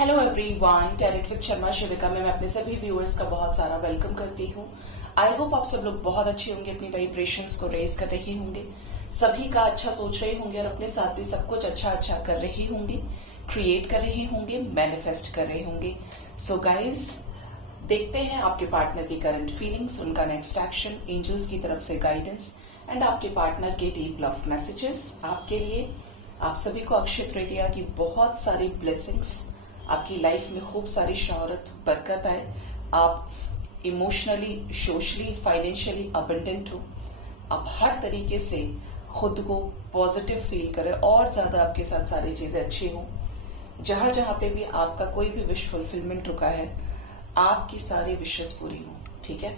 Hello everyone, talent with Sharma Shivika में मैं अपने सभी व्यूअर्स का बहुत सारा वेलकम करती हूँ। आई होप आप सब लोग बहुत अच्छे होंगे, अपनी वाइब्रेशंस को रेज कर रहे होंगे, सभी का अच्छा सोच रहे होंगे और अपने साथ भी सब कुछ अच्छा अच्छा कर रहे होंगे, क्रिएट कर रहे होंगे, मैनिफेस्ट कर रहे होंगे। सो गाइज, देखते हैं आपके पार्टनर की करंट फीलिंग्स, उनका नेक्स्ट एक्शन, एंजल्स की तरफ से गाइडेंस एंड आपके पार्टनर के डीप लव मैसेजेस आपके लिए। आप सभी को अक्षय तृतीया की बहुत सारी ब्लेसिंग्स, आपकी लाइफ में खूब सारी शोहरत, बरकत आए, आप इमोशनली, सोशली, फाइनेंशियली अबंडेंट हो, आप हर तरीके से खुद को पॉजिटिव फील करें और ज्यादा आपके साथ सारी चीजें अच्छी हो। जहां जहां पे भी आपका कोई भी विश फुलफिलमेंट रुका है, आपकी सारी विशेस पूरी हो। ठीक है,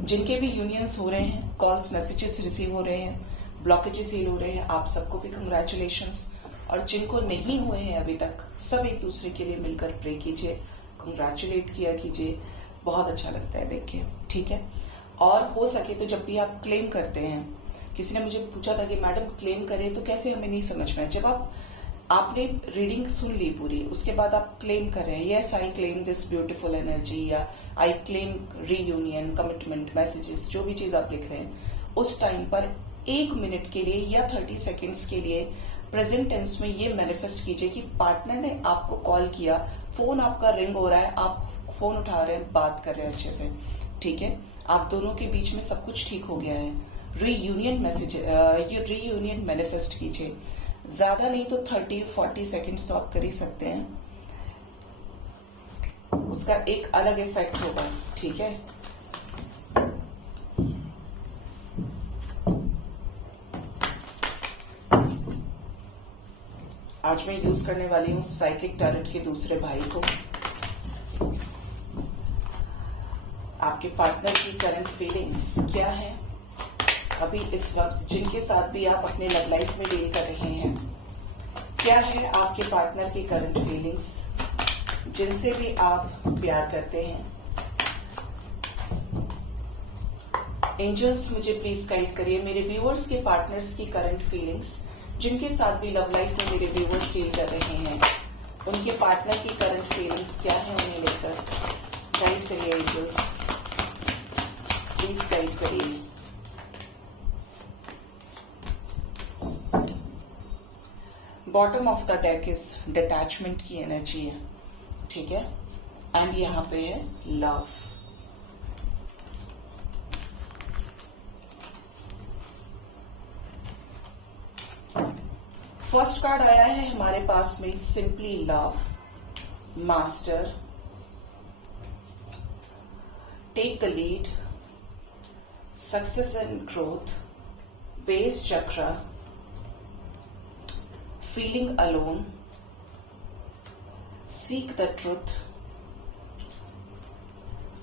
जिनके भी यूनियंस हो रहे हैं, कॉल्स मैसेजेस रिसीव हो रहे हैं, ब्लॉकेजेस हील हो रहे हैं, आप सबको भी कंग्रेचुलेशंस। और जिनको नहीं हुए हैं अभी तक, सब एक दूसरे के लिए मिलकर प्रे कीजिए, कंग्रेचुलेट किया कीजिए, बहुत अच्छा लगता है देख के। ठीक है, और हो सके तो जब भी आप क्लेम करते हैं, किसी ने मुझे पूछा था कि मैडम क्लेम करें तो कैसे, हमें नहीं समझ में आया। जब आपने रीडिंग सुन ली पूरी, उसके बाद आप क्लेम कर रहे हैं, yes I claim this beautiful energy, या I claim reunion, commitment, messages, जो भी चीज आप लिख रहे हैं, उस टाइम पर 1 मिनट के लिए या 30 सेकेंड्स के लिए प्रेजेंट टेंस में ये मैनिफेस्ट कीजिए कि पार्टनर ने आपको कॉल किया, फोन आपका रिंग हो रहा है, आप फोन उठा रहे हैं, बात कर रहे हैं अच्छे से। ठीक है, आप दोनों के बीच में सब कुछ ठीक हो गया है। रीयूनियन मैसेज, ये रीयूनियन मैनिफेस्ट कीजिए। ज्यादा नहीं तो 30-40 सेकेंड्स तो आप कर ही सकते हैं, उसका एक अलग इफेक्ट होगा। ठीक है, आज मैं यूज करने वाली हूँ साइकिक टैरोट के दूसरे भाई को। आपके पार्टनर की करंट फीलिंग्स क्या है अभी इस वक्त, जिनके साथ भी आप अपने लव लाइफ में डील कर रहे हैं, क्या है आपके पार्टनर की करंट फीलिंग्स, जिनसे भी आप प्यार करते हैं। एंजल्स मुझे प्लीज गाइड करिए मेरे व्यूअर्स के पार्टनर्स की करंट फीलिंग्स, जिनके साथ भी लव लाइफ में मेरे व्यूअर्स डील कर रहे हैं, उनके पार्टनर की करंट फीलिंग्स क्या है, उन्हें लेकर गाइड करिए एंजल्स, प्लीज गाइड करिए। Bottom of the deck is detachment की एनर्जी है। ठीक है, एंड यहां पे है लव। फर्स्ट कार्ड आया है हमारे पास में simply love, master, take the lead, success and growth, base chakra, feeling alone, seek the truth,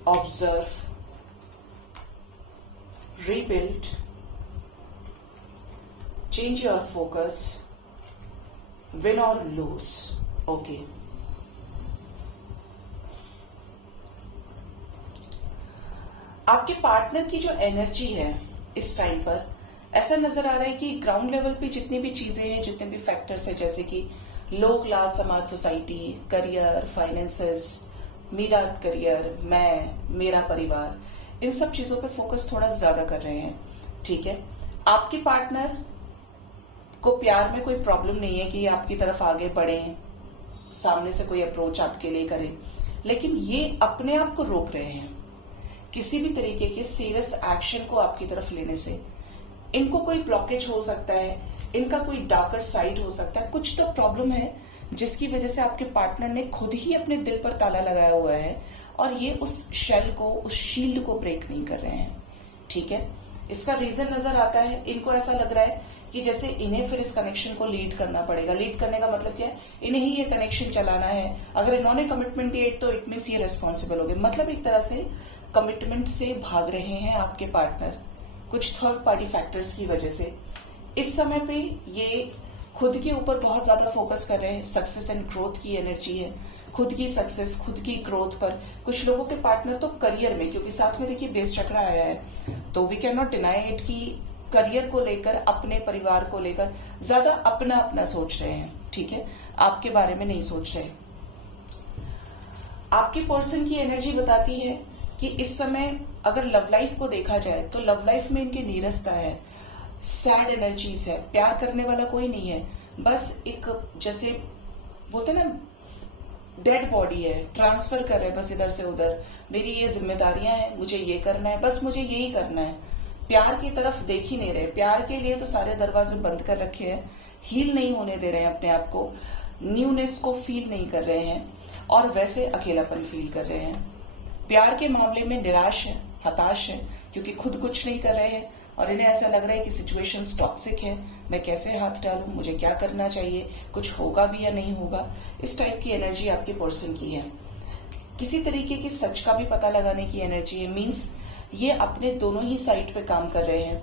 observe, rebuild, change your focus, win or lose. Okay, आपके पार्टनर की जो एनर्जी है इस टाइम पर, ऐसा नजर आ रहा है कि ग्राउंड लेवल पे जितनी भी चीजें हैं, जितने भी फैक्टर्स हैं, जैसे कि लो क्लास समाज, सोसाइटी, करियर, फाइनेंसेस, मेरा करियर, मैं, मेरा परिवार, इन सब चीजों पे फोकस थोड़ा ज्यादा कर रहे हैं। ठीक है, आपके पार्टनर को प्यार में कोई प्रॉब्लम नहीं है कि आपकी तरफ आगे बढ़े, सामने से कोई अप्रोच आपके लिए करे, लेकिन ये अपने आप को रोक रहे हैं किसी भी तरीके के सीरियस एक्शन को आपकी तरफ लेने से। इनको कोई ब्लॉकेज हो सकता है, इनका कोई डार्कर साइड हो सकता है, कुछ तो प्रॉब्लम है जिसकी वजह से आपके पार्टनर ने खुद ही अपने दिल पर ताला लगाया हुआ है और ये उस शेल को, उस शील्ड को ब्रेक नहीं कर रहे हैं। ठीक है, इसका रीजन नजर आता है, इनको ऐसा लग रहा है कि जैसे इन्हें फिर इस कनेक्शन को लीड करना पड़ेगा। लीड करने का मतलब क्या है, इन्हें ही ये कनेक्शन चलाना है। अगर इन्होंने कमिटमेंट दिए तो इट मींस ये रिस्पॉन्सिबल हो गए, मतलब एक तरह से कमिटमेंट से भाग रहे हैं आपके पार्टनर कुछ थर्ड पार्टी फैक्टर्स की वजह से। इस समय पे ये खुद के ऊपर बहुत ज्यादा फोकस कर रहे हैं, सक्सेस एंड ग्रोथ की एनर्जी है, खुद की सक्सेस, खुद की ग्रोथ पर। कुछ लोगों के पार्टनर तो करियर में, क्योंकि साथ में देखिए बेस चक्र आया है, तो we can not deny it कि करियर को लेकर, अपने परिवार को लेकर ज्यादा अपना अपना सोच रहे हैं। ठीक है, आपके बारे में नहीं सोच रहे। आपके पर्सन की एनर्जी बताती है कि इस समय अगर लव लाइफ को देखा जाए तो लव लाइफ में इनकी नीरसता है, सैड एनर्जीज है, प्यार करने वाला कोई नहीं है, बस एक जैसे बोलते ना डेड बॉडी है, ट्रांसफर कर रहे हैं बस इधर से उधर, मेरी ये जिम्मेदारियां हैं, मुझे ये करना है, बस मुझे यही करना है। प्यार की तरफ देख ही नहीं रहे, प्यार के लिए तो सारे दरवाजे बंद कर रखे हैं, हील नहीं होने दे रहे हैं अपने आप को, न्यूनेस को फील नहीं कर रहे हैं और वैसे अकेलापन फील कर रहे हैं। प्यार के मामले में निराश है, हताश है, क्योंकि खुद कुछ नहीं कर रहे हैं और इन्हें ऐसा लग रहा है कि सिचुएशंस टॉक्सिक है, मैं कैसे हाथ डालूं, मुझे क्या करना चाहिए, कुछ होगा भी या नहीं होगा। इस टाइप की एनर्जी आपके पर्सन की है। किसी तरीके की सच का भी पता लगाने की एनर्जी है, मीन्स ये अपने दोनों ही साइड पे काम कर रहे हैं,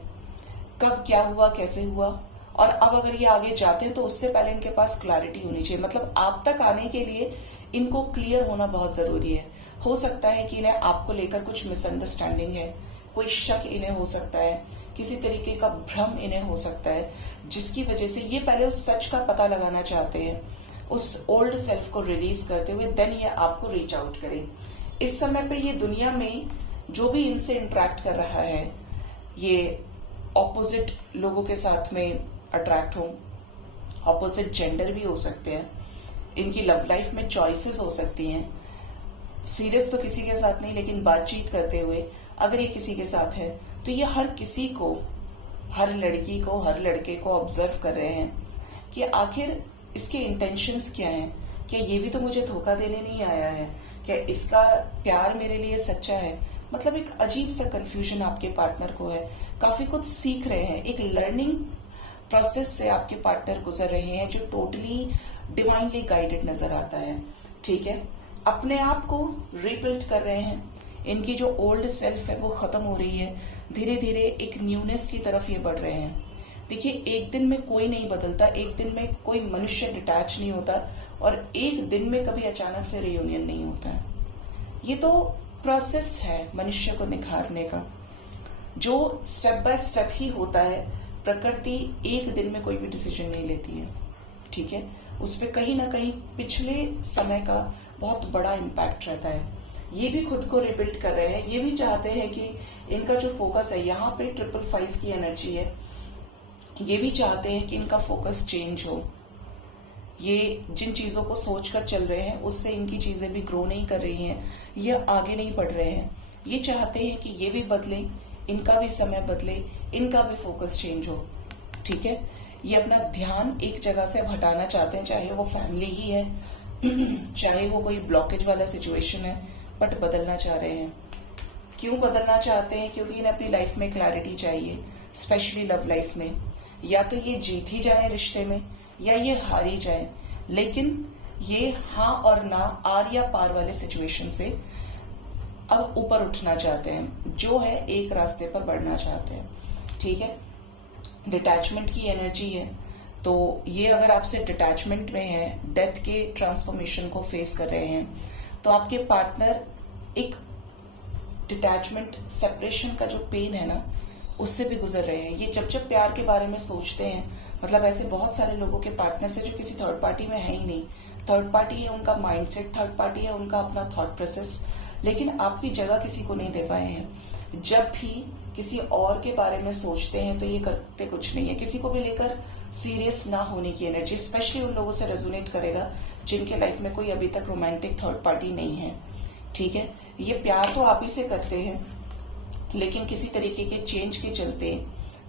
कब क्या हुआ, कैसे हुआ, और अब अगर ये आगे जाते हैं तो उससे पहले इनके पास क्लैरिटी होनी चाहिए। मतलब आप तक आने के लिए इनको क्लियर होना बहुत जरूरी है। हो सकता है कि इन्हें आपको लेकर कुछ मिसअंडरस्टैंडिंग है, कोई शक इन्हें हो सकता है, किसी तरीके का भ्रम इन्हें हो सकता है, जिसकी वजह से ये पहले उस सच का पता लगाना चाहते हैं, उस ओल्ड सेल्फ को रिलीज करते हुए देन ये आपको रीच आउट करें। इस समय पे ये दुनिया में जो भी इनसे इंटरेक्ट कर रहा है, ये ऑपोजिट लोगों के साथ में अट्रैक्ट हो, ऑपोजिट जेंडर भी हो सकते हैं, इनकी लव लाइफ में चॉइसेस हो सकती हैं। सीरियस तो किसी के साथ नहीं, लेकिन बातचीत करते हुए अगर ये किसी के साथ है तो ये हर किसी को, हर लड़की को, हर लड़के को ऑब्जर्व कर रहे हैं कि आखिर इसके इंटेंशंस क्या हैं, क्या ये भी तो मुझे धोखा देने नहीं आया है, क्या इसका प्यार मेरे लिए सच्चा है। मतलब एक अजीब सा कंफ्यूजन आपके पार्टनर को है, काफी कुछ सीख रहे हैं, एक लर्निंग प्रोसेस से आपके पार्टनर गुजर रहे हैं जो टोटली डिवाइनली गाइडेड नजर आता है। ठीक है, अपने आप को रिबिल्ड कर रहे हैं, इनकी जो ओल्ड सेल्फ है वो खत्म हो रही है, धीरे धीरे एक न्यूनेस की तरफ ये बढ़ रहे हैं। देखिए, एक दिन में कोई नहीं बदलता, एक दिन में कोई मनुष्य डिटैच नहीं होता और एक दिन में कभी अचानक से रियूनियन नहीं होता है। ये तो प्रोसेस है मनुष्य को निखारने का, जो स्टेप बाय स्टेप ही होता है। प्रकृति एक दिन में कोई भी डिसीजन नहीं लेती है, ठीक है, उस पर कहीं ना कहीं पिछले समय का बहुत बड़ा इम्पैक्ट रहता है। ये भी खुद को रिबिल्ड कर रहे हैं, ये भी चाहते हैं कि इनका जो फोकस है, यहाँ पे 555 की एनर्जी है, ये भी चाहते हैं कि इनका फोकस चेंज हो। ये जिन चीजों को सोचकर चल रहे हैं उससे इनकी चीजें भी ग्रो नहीं कर रही हैं, ये आगे नहीं बढ़ रहे हैं। ये चाहते हैं कि ये भी बदले, इनका भी समय बदले, इनका भी फोकस चेंज हो। ठीक है, ये अपना ध्यान एक जगह से हटाना चाहते हैं, चाहे वो फैमिली ही है चाहे वो कोई ब्लॉकेज वाला सिचुएशन है, बट बदलना चाह रहे हैं। क्यों बदलना चाहते हैं? क्योंकि इन्हें अपनी लाइफ में क्लैरिटी चाहिए, स्पेशली लव लाइफ में। या तो ये जीत ही जाए रिश्ते में या ये हार ही जाए, लेकिन ये हाँ और ना, आर या पार वाले सिचुएशन से अब ऊपर उठना चाहते हैं, जो है एक रास्ते पर बढ़ना चाहते हैं। ठीक है, डिटैचमेंट की एनर्जी है, तो ये अगर आपसे डिटैचमेंट में है, डेथ के ट्रांसफॉर्मेशन को फेस कर रहे हैं, तो आपके पार्टनर एक डिटैचमेंट, सेपरेशन का जो पेन है ना, उससे भी गुजर रहे हैं। ये जब जब प्यार के बारे में सोचते हैं, मतलब ऐसे बहुत सारे लोगों के पार्टनर्स है जो किसी थर्ड पार्टी में है ही नहीं, थर्ड पार्टी है उनका माइंडसेट, थर्ड पार्टी है उनका अपना थॉट प्रोसेस, लेकिन आपकी जगह किसी को नहीं दे पाए हैं। जब भी किसी और के बारे में सोचते हैं तो ये करते कुछ नहीं है। किसी को भी लेकर सीरियस ना होने की एनर्जी स्पेशली उन लोगों से रेजोनेट करेगा जिनके लाइफ में कोई अभी तक रोमांटिक थर्ड पार्टी नहीं है। ठीक है, ये प्यार तो आप ही से करते हैं, लेकिन किसी तरीके के चेंज के चलते,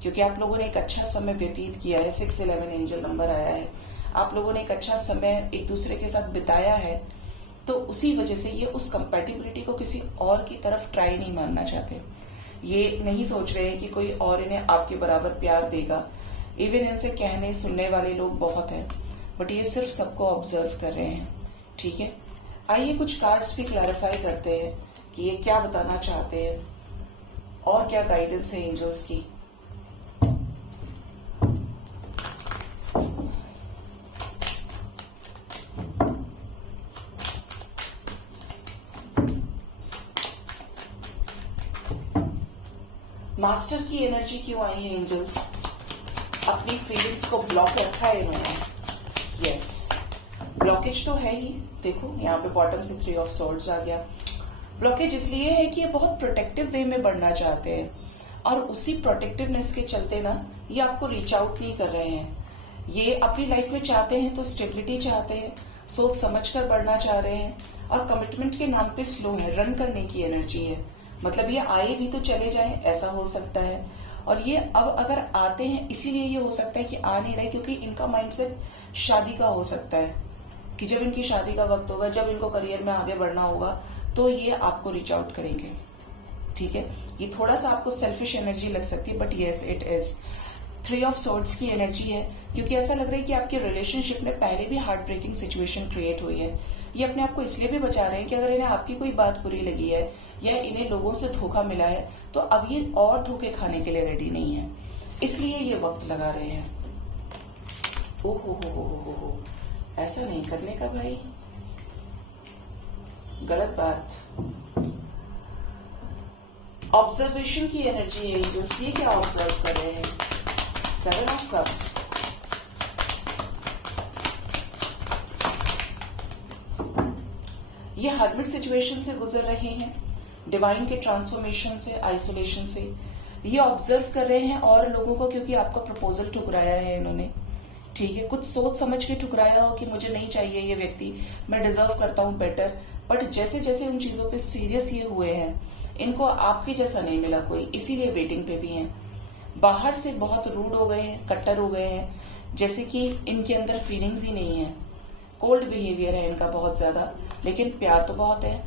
क्योंकि आप लोगों ने एक अच्छा समय व्यतीत किया है, 611 एंजल नंबर आया है, आप लोगों ने एक अच्छा समय एक दूसरे के साथ बिताया है, तो उसी वजह से ये उस कंपैटिबिलिटी को किसी और की तरफ ट्राई नहीं मानना चाहते। ये नहीं सोच रहे हैं कि कोई और इन्हें आपके बराबर प्यार देगा। इवन इनसे कहने सुनने वाले लोग बहुत हैं, बट ये सिर्फ सबको ऑब्जर्व कर रहे हैं। ठीक है, आइए कुछ कार्ड्स भी क्लैरिफाई करते हैं कि ये क्या बताना चाहते हैं और क्या गाइडेंस है एंजल्स की। मास्टर की एनर्जी क्यों आई है एंजल्स? अपनी फीलिंग्स को ब्लॉक रखा है इन्होंने। यस, ब्लॉकेज तो है ही, देखो यहाँ पे बॉटम से 3 ऑफ सॉर्ड्स आ गया। ब्लॉकेज इसलिए है कि ये बहुत प्रोटेक्टिव वे में बढ़ना चाहते हैं और उसी प्रोटेक्टिवनेस के चलते ना ये आपको रीच आउट नहीं कर रहे हैं। ये अपनी लाइफ में चाहते हैं तो स्टेबिलिटी चाहते हैं, सोच समझकर बढ़ना चाह रहे हैं और कमिटमेंट के नाम पे स्लो है, रन करने की एनर्जी है। मतलब ये आए भी तो चले जाएं, ऐसा हो सकता है। और ये अब अगर आते हैं इसीलिए ये हो सकता है कि आ नहीं रहे, क्योंकि इनका माइंडसेट शादी का हो सकता है कि जब इनकी शादी का वक्त होगा, जब इनको करियर में आगे बढ़ना होगा, तो ये आपको रीच आउट करेंगे। ठीक है, ये थोड़ा सा आपको सेल्फिश एनर्जी लग सकती है, but yes it is 3 of swords की एनर्जी है, क्योंकि ऐसा लग रहा है कि आपके रिलेशनशिप में पहले भी हार्ट ब्रेकिंग सिचुएशन क्रिएट हुई है। ये अपने आप को इसलिए भी बचा रहे हैं कि अगर इन्हें आपकी कोई बात बुरी लगी है या इन्हें लोगों से धोखा मिला है तो अब ये और धोखे खाने के लिए रेडी नहीं है, इसलिए ये वक्त लगा रहे हैं। ओ हो, ऐसा नहीं करने का भाई, गलत बात। ऑब्जर्वेशन की एनर्जी है, ये क्या ऑब्जर्व कर रहे हैं? 7 ऑफ कप्स। ये हर्मिट सिचुएशन से गुजर रहे हैं, डिवाइन के ट्रांसफॉर्मेशन से, आइसोलेशन से। ये ऑब्जर्व कर रहे हैं और लोगों को, क्योंकि आपका प्रपोजल ठुकराया है इन्होंने। ठीक है, कुछ सोच समझ के ठुकराया हो कि मुझे नहीं चाहिए ये व्यक्ति, मैं डिजर्व करता हूं बेटर। बट जैसे जैसे उन चीजों पे सीरियस ये हुए हैं, इनको आपके जैसा नहीं मिला कोई, इसीलिए वेटिंग पे भी हैं। बाहर से बहुत रूड हो गए हैं, कट्टर हो गए हैं, जैसे कि इनके अंदर फीलिंग्स ही नहीं है। कोल्ड बिहेवियर है इनका बहुत ज्यादा, लेकिन प्यार तो बहुत है।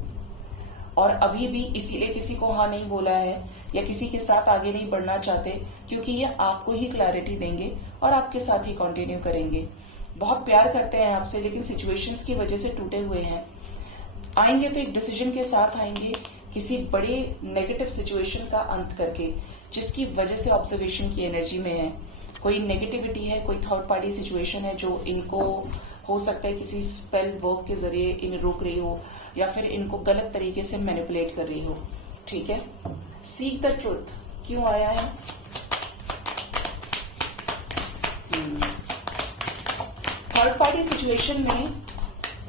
और अभी भी इसीलिए किसी को हाँ नहीं बोला है या किसी के साथ आगे नहीं बढ़ना चाहते, क्योंकि ये आपको ही क्लैरिटी देंगे और आपके साथ ही कंटिन्यू करेंगे। बहुत प्यार करते हैं आपसे, लेकिन सिचुएशंस की वजह से टूटे हुए हैं। आएंगे तो एक डिसीजन के साथ आएंगे, किसी बड़े नेगेटिव सिचुएशन का अंत करके, जिसकी वजह से ऑब्जर्वेशन की एनर्जी में है। कोई नेगेटिविटी है, कोई थर्ड पार्टी सिचुएशन है जो इनको हो सकता है किसी स्पेल वर्क के जरिए इन्हें रोक रही हो या फिर इनको गलत तरीके से मैनिपुलेट कर रही हो। ठीक है, सीक द ट्रुथ क्यों आया है? थर्ड पार्टी सिचुएशन में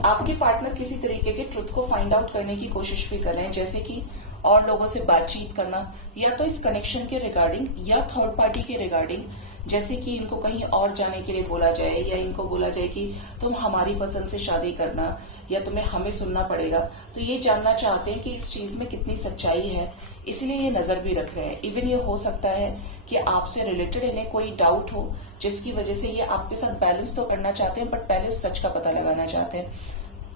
आपके पार्टनर किसी तरीके के ट्रुथ को फाइंड आउट करने की कोशिश भी कर रहे हैं, जैसे कि और लोगों से बातचीत करना, या तो इस कनेक्शन के रिगार्डिंग या थर्ड पार्टी के रिगार्डिंग। जैसे कि इनको कहीं और जाने के लिए बोला जाए या इनको बोला जाए कि तुम हमारी पसंद से शादी करना या तुम्हें हमें सुनना पड़ेगा। तो ये जानना चाहते हैं कि इस चीज में कितनी सच्चाई है, इसलिए ये नजर भी रख रहे हैं। इवन ये हो सकता है कि आपसे रिलेटेड इन्हें कोई डाउट हो, जिसकी वजह से ये आपके साथ बैलेंस तो करना चाहते हैं, बट पहले उस सच का पता लगाना चाहते हैं,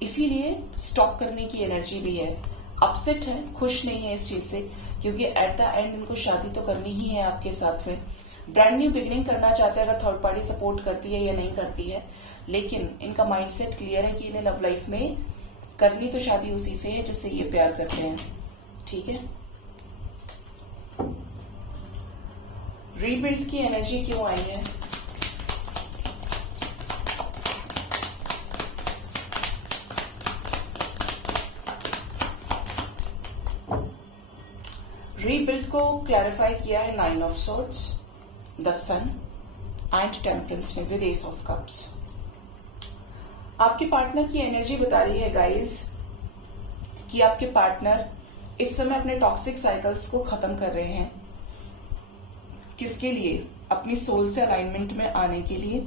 इसीलिए स्टॉप करने की एनर्जी भी है। अपसेट है, खुश नहीं है इस चीज से, क्योंकि एट द एंड इनको शादी तो करनी ही है आपके साथ में। ब्रांड न्यू बिगिनिंग करना चाहते हैं, अगर थर्ड पार्टी सपोर्ट करती है या नहीं करती है, लेकिन इनका माइंडसेट क्लियर है कि इन्हें लव लाइफ में करनी तो शादी उसी से है जिससे ये प्यार करते हैं। ठीक है, रीबिल्ड की एनर्जी क्यों आई है? रीबिल्ड को क्लैरिफाई किया है 9 of swords, the sun and temperance ने विद एस ऑफ कप्स। आपके पार्टनर की एनर्जी बता रही है गाइस कि आपके पार्टनर इस समय अपने टॉक्सिक साइकिल्स को खत्म कर रहे हैं। किसके लिए? अपनी सोल से अलाइनमेंट में आने के लिए।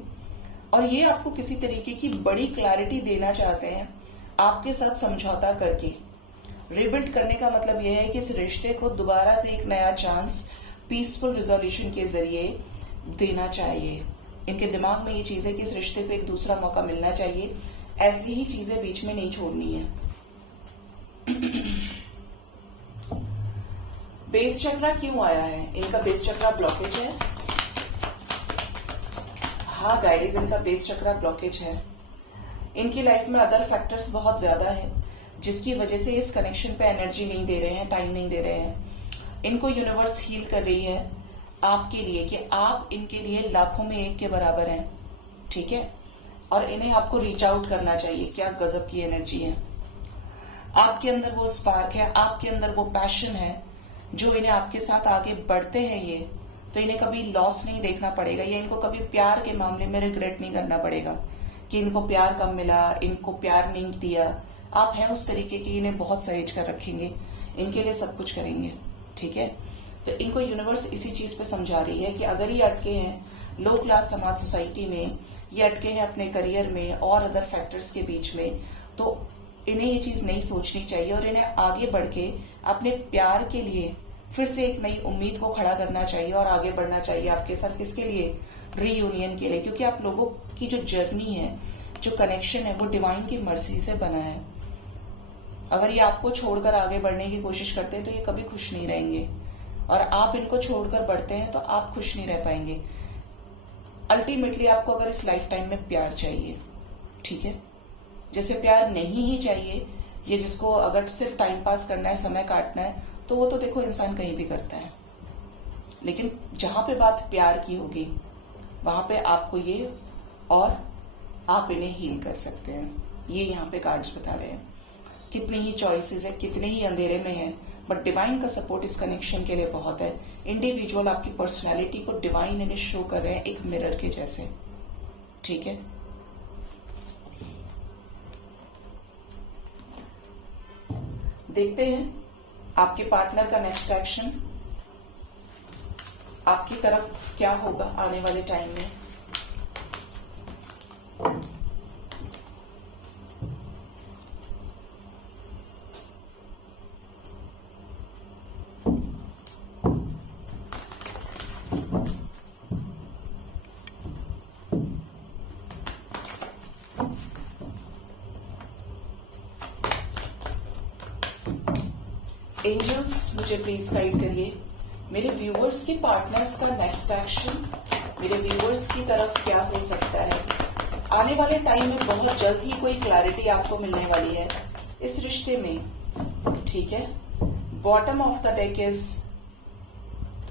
और ये आपको किसी तरीके की बड़ी क्लैरिटी देना चाहते हैं, आपके साथ समझौता करके। रिबिल्ड करने का मतलब यह है कि इस रिश्ते को दोबारा से एक नया चांस पीसफुल रिजोल्यूशन के जरिए देना चाहिए। इनके दिमाग में ये चीज है कि इस रिश्ते को एक दूसरा मौका मिलना चाहिए, ऐसी ही चीजें बीच में नहीं छोड़नी है। बेस चक्रा क्यों आया है? इनका बेस चक्रा ब्लॉकेज है। हाँ गाइस, इनका बेस चक्रा ब्लॉकेज है। इनकी लाइफ में अदर फैक्टर्स बहुत ज्यादा है, जिसकी वजह से इस कनेक्शन पे एनर्जी नहीं दे रहे हैं, टाइम नहीं दे रहे हैं। इनको यूनिवर्स हील कर रही है आपके लिए कि आप इनके लिए लाखों में एक के बराबर हैं। ठीक है, और इन्हें आपको रीच आउट करना चाहिए। क्या गजब की एनर्जी है आपके अंदर, वो स्पार्क है आपके अंदर, वो पैशन है जो इन्हें आपके साथ आगे बढ़ते हैं। ये तो इन्हें कभी लॉस नहीं देखना पड़ेगा या इनको कभी प्यार के मामले में रिग्रेट नहीं करना पड़ेगा, कि इनको प्यार कम मिला, इनको प्यार नहीं दिया। आप हैं उस तरीके की, इन्हें बहुत सहेज कर रखेंगे, इनके लिए सब कुछ करेंगे, ठीक है। तो इनको यूनिवर्स इसी चीज पे समझा रही है कि अगर ये अटके हैं लो क्लास समाज सोसाइटी में, ये अटके हैं अपने करियर में और अदर फैक्टर्स के बीच में, तो इन्हें ये चीज नहीं सोचनी चाहिए और इन्हें आगे बढ़ के अपने प्यार के लिए फिर से एक नई उम्मीद को खड़ा करना चाहिए और आगे बढ़ना चाहिए आपके साथ। किसके लिए? रीयूनियन के लिए, क्योंकि आप लोगों की जो जर्नी है, जो कनेक्शन है, वो डिवाइन की मर्जी से बना है। अगर ये आपको छोड़कर आगे बढ़ने की कोशिश करते हैं तो ये कभी खुश नहीं रहेंगे, और आप इनको छोड़कर बढ़ते हैं तो आप खुश नहीं रह पाएंगे। अल्टीमेटली आपको अगर इस लाइफ टाइम में प्यार चाहिए, ठीक है, जैसे प्यार नहीं ही चाहिए, ये जिसको अगर सिर्फ टाइम पास करना है, समय काटना है, तो वो तो देखो इंसान कहीं भी करता है, लेकिन जहां पे बात प्यार की होगी वहां पे आपको ये, और आप इन्हें हील कर सकते हैं। ये यहाँ पे कार्ड्स बता रहे हैं। कितनी ही चॉइसेस है, कितने ही अंधेरे में है, बट डिवाइन का सपोर्ट इस कनेक्शन के लिए बहुत है। इंडिविजुअल आपकी पर्सनालिटी को डिवाइन इन्हें शो कर रहे हैं एक मिरर के जैसे, ठीक है। देखते हैं आपके पार्टनर का नेक्स्ट एक्शन आपकी तरफ क्या होगा आने वाले टाइम में। एंजल्स मुझे प्लीज गाइड करिए, मेरे व्यूअर्स के पार्टनर्स का नेक्स्ट एक्शन मेरे व्यूअर्स की तरफ क्या हो सकता है आने वाले टाइम में। बहुत जल्द ही कोई क्लैरिटी आपको मिलने वाली है इस रिश्ते में, ठीक है। Bottom of the deck is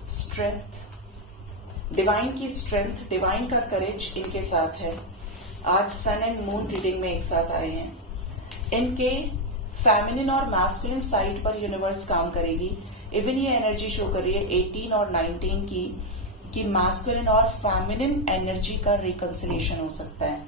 strength, divine की स्ट्रेंथ, डिवाइन का करेज इनके साथ है। आज सन एंड मून रीडिंग में एक साथ आए हैं। इनके फेमिनिन और मैस्कुलिन साइड पर यूनिवर्स काम करेगी। इवन ये एनर्जी शो कर रही है 18 और 19 की, कि मैस्कुलिन और फेमिनिन एनर्जी का रिकंसिलेशन हो सकता है।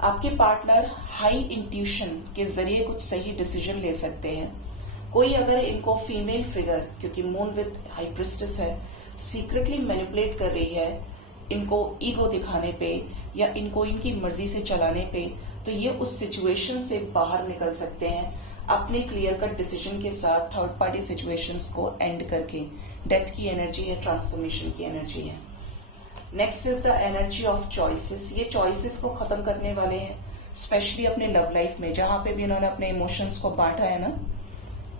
आपके पार्टनर हाई इंट्यूशन के जरिए कुछ सही डिसीजन ले सकते हैं। कोई अगर इनको फीमेल फिगर, क्योंकि मून विद हाई प्रिस्टेस है, सीक्रेटली मैनिपुलेट कर रही है इनको ईगो दिखाने पे या इनको इनकी मर्जी से चलाने पे, तो ये उस सिचुएशन से बाहर निकल सकते हैं अपने क्लियर कट डिसीजन के साथ, थर्ड पार्टी सिचुएशंस को एंड करके। डेथ की एनर्जी है, ट्रांसफॉर्मेशन की एनर्जी है। Next is the energy of choices. ये चॉइसेस को खत्म करने वाले हैं, स्पेशली अपने लव लाइफ में, जहां पे भी इन्होंने अपने इमोशंस को बांटा है ना,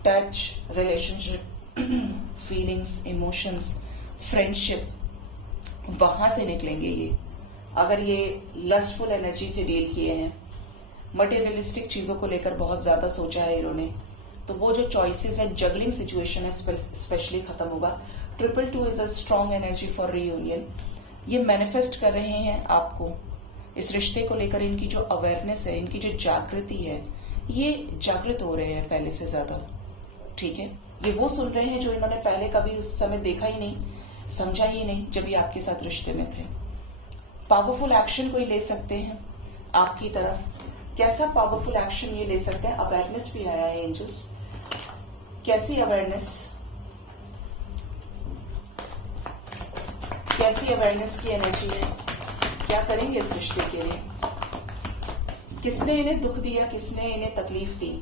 touch, relationship, feelings, emotions, friendship, वहां से निकलेंगे ये। अगर ये लस्टफुल एनर्जी से डील किए हैं, मटेरियलिस्टिक चीजों को लेकर बहुत ज्यादा सोचा है इन्होंने, तो वो जो चॉइसेस है, जगलिंग सिचुएशन है, स्पेशली खत्म होगा। 222 is a strong energy for reunion. ये मैनिफेस्ट कर रहे हैं आपको इस रिश्ते को लेकर। इनकी जो अवेयरनेस है, इनकी जो जागृति है, ये जागृत हो रहे हैं पहले से ज्यादा, ठीक है। ये वो सुन रहे हैं जो इन्होंने पहले कभी उस समय देखा ही नहीं, समझा ही नहीं जब ये आपके साथ रिश्ते में थे। पावरफुल एक्शन कोई ले सकते हैं आपकी तरफ। कैसा पावरफुल एक्शन ये ले सकते हैं? अवेयरनेस भी आया है एंजल्स। कैसी अवेयरनेस? कैसी अवेयरनेस की एनर्जी है? क्या करेंगे इस रिश्ते के लिए? किसने इन्हें दुख दिया, किसने इन्हें तकलीफ दी,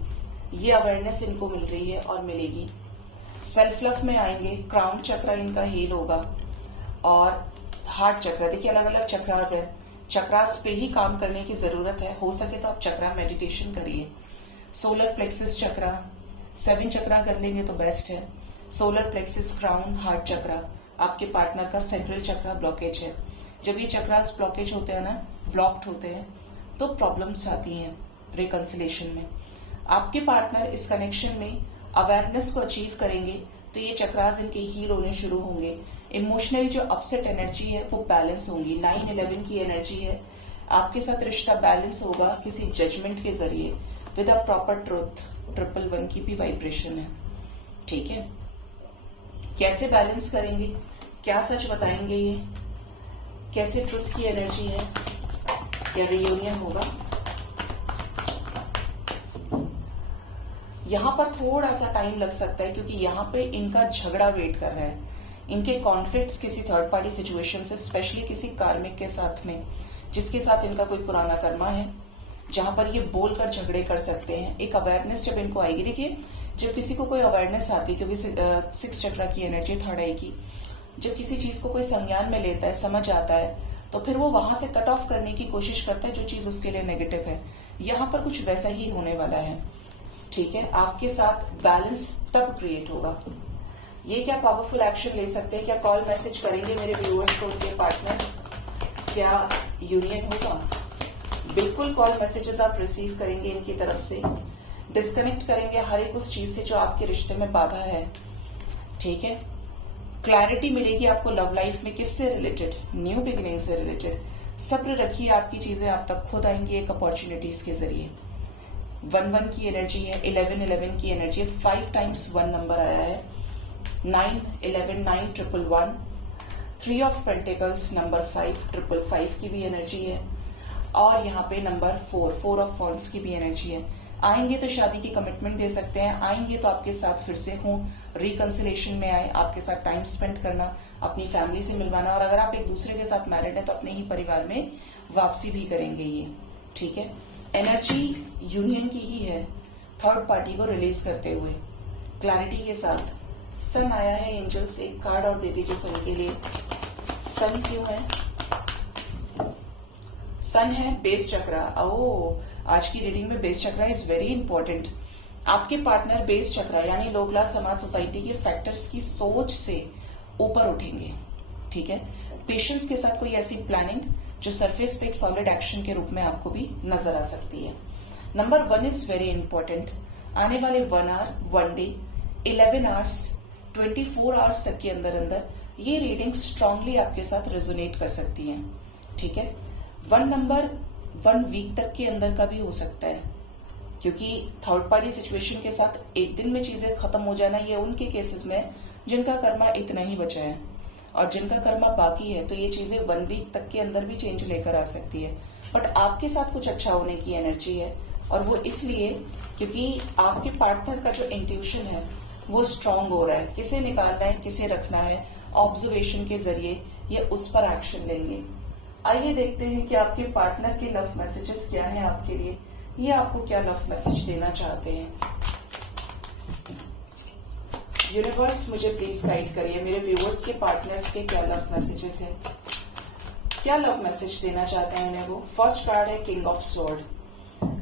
ये अवेयरनेस इनको मिल रही है और मिलेगी। सेल्फ लव में आएंगे, क्राउन चक्र इनका हील होगा, और हार्ट चक्र, देखिए अलग अलग चक्रास है, चक्रास पे ही काम करने की जरूरत है। हो सके तो आप चक्रा मेडिटेशन करिए। सोलर प्लेक्सिस चक्रा, 7 चक्रा कर लेंगे तो बेस्ट है। सोलर प्लेक्सिस, क्राउन, हार्ट चक्रा, आपके पार्टनर का सेंट्रल चक्रा ब्लॉकेज है। जब ये चक्रास ब्लॉकेज होते हैं ना, ब्लॉक्ड होते हैं, तो प्रॉब्लम्स आती हैं रिकंसिलेशन में। आपके पार्टनर इस कनेक्शन में अवेयरनेस को अचीव करेंगे तो ये चक्रास इनके हील होने शुरू होंगे। इमोशनली जो अपसेट एनर्जी है वो बैलेंस होंगी। 9/11 की एनर्जी है, आपके साथ रिश्ता बैलेंस होगा किसी जजमेंट के जरिए विद अ प्रॉपर ट्रुथ। 111 की भी वाइब्रेशन है, ठीक है। कैसे बैलेंस करेंगे, क्या सच बताएंगे ये, कैसे ट्रुथ की एनर्जी है, या रियूनियन होगा। यहां पर थोड़ा सा टाइम लग सकता है क्योंकि यहाँ पे इनका झगड़ा वेट कर रहा है। इनके कॉन्फ्लिक्ट्स किसी थर्ड पार्टी सिचुएशन से, स्पेशली किसी कार्मिक के साथ में जिसके साथ इनका कोई पुराना कर्मा है, जहां पर ये बोलकर झगड़े कर सकते हैं। एक अवेयरनेस जब इनको आएगी, देखिए जब किसी को कोई अवेयरनेस आती है, क्योंकि 6 चक्रा की एनर्जी, थर्ड आई की, जब किसी चीज को कोई संज्ञान में लेता है, समझ आता है, तो फिर वो वहां से कट ऑफ करने की कोशिश करता है जो चीज उसके लिए नेगेटिव है। यहाँ पर कुछ वैसा ही होने वाला है, ठीक है। आपके साथ बैलेंस तब क्रिएट होगा। ये क्या पावरफुल एक्शन ले सकते हैं? क्या कॉल मैसेज करेंगे मेरे व्यूअर्स को उनके पार्टनर? क्या यूनियन होगा? बिल्कुल कॉल मैसेजेस आप रिसीव करेंगे इनकी तरफ से। डिस्कनेक्ट करेंगे हर एक उस चीज से जो आपके रिश्ते में बाधा है, ठीक है। क्लैरिटी मिलेगी आपको लव लाइफ में, किससे रिलेटेड? न्यू बिगिनिंग से रिलेटेड। सब्र रखिए, आपकी चीजें आप तक खुद आएंगी एक अपॉर्चुनिटीज के जरिए। 1-1 की एनर्जी है, 11-11 की एनर्जी है, 5 टाइम्स 1 नंबर आया है, 9-11, 9-1-1, 3 ऑफ पेंटिकल्स नंबर 5-5-5 की भी एनर्जी है, और यहाँ पे नंबर 4 ऑफ वॉन्ड्स की भी एनर्जी है। आएंगे तो शादी की कमिटमेंट दे सकते हैं, आएंगे तो आपके साथ फिर से हों, रिकंसिलेशन में आए, आपके साथ टाइम स्पेंड करना, अपनी फैमिली से मिलवाना, और अगर आप एक दूसरे के साथ मैरिड है तो अपने ही परिवार में वापसी भी करेंगे ये, ठीक है। एनर्जी यूनियन की ही है, थर्ड पार्टी को रिलीज करते हुए क्लैरिटी के साथ। सन आया है, एंजल्स एक कार्ड और दे दीजिए सन के लिए। सन क्यों है? सन है बेस चक्रा। ओ, आज की रीडिंग में base chakra is very important. आपके पार्टनर बेस चक्रा यानी लो क्लास समाज सोसाइटी के फैक्टर्स की सोच से ऊपर उठेंगे, ठीक है। पेशेंस के साथ कोई ऐसी प्लानिंग जो सरफेस पे एक सॉलिड एक्शन के रूप में आपको भी नजर आ सकती है। Number 1 is very important. आने वाले 1 आवर, 1 डे, 11 आवर्स, 24 आवर्स तक के अंदर अंदर ये रीडिंग स्ट्रांगली आपके साथ रेजोनेट कर सकती है, ठीक है। 1 नंबर 1 वीक तक के अंदर का भी हो सकता है, क्योंकि थर्ड पार्टी सिचुएशन के साथ एक दिन में चीजें खत्म हो जाना, ये उनके केसेस में जिनका कर्मा इतना ही बचा है, और जिनका कर्मा बाकी है तो ये चीजें 1 वीक तक के अंदर भी चेंज लेकर आ सकती है। बट आपके साथ कुछ अच्छा होने की एनर्जी है, और वो इसलिए क्योंकि आपके पार्टनर का जो इंट्यूशन है वो स्ट्रांग हो रहा है। किसे निकालना है, किसे रखना है, ऑब्जर्वेशन के जरिए ये उस पर एक्शन लेंगे। आइए देखते हैं कि आपके पार्टनर के लव मैसेजेस क्या हैं आपके लिए, ये आपको क्या लव मैसेज देना चाहते हैं। यूनिवर्स मुझे प्लीज गाइड करिए, मेरे व्यूअर्स के पार्टनर्स के क्या लव मैसेजेस हैं, क्या लव मैसेज देना चाहते हैं उन्हें वो। फर्स्ट कार्ड है किंग ऑफ स्वॉर्ड।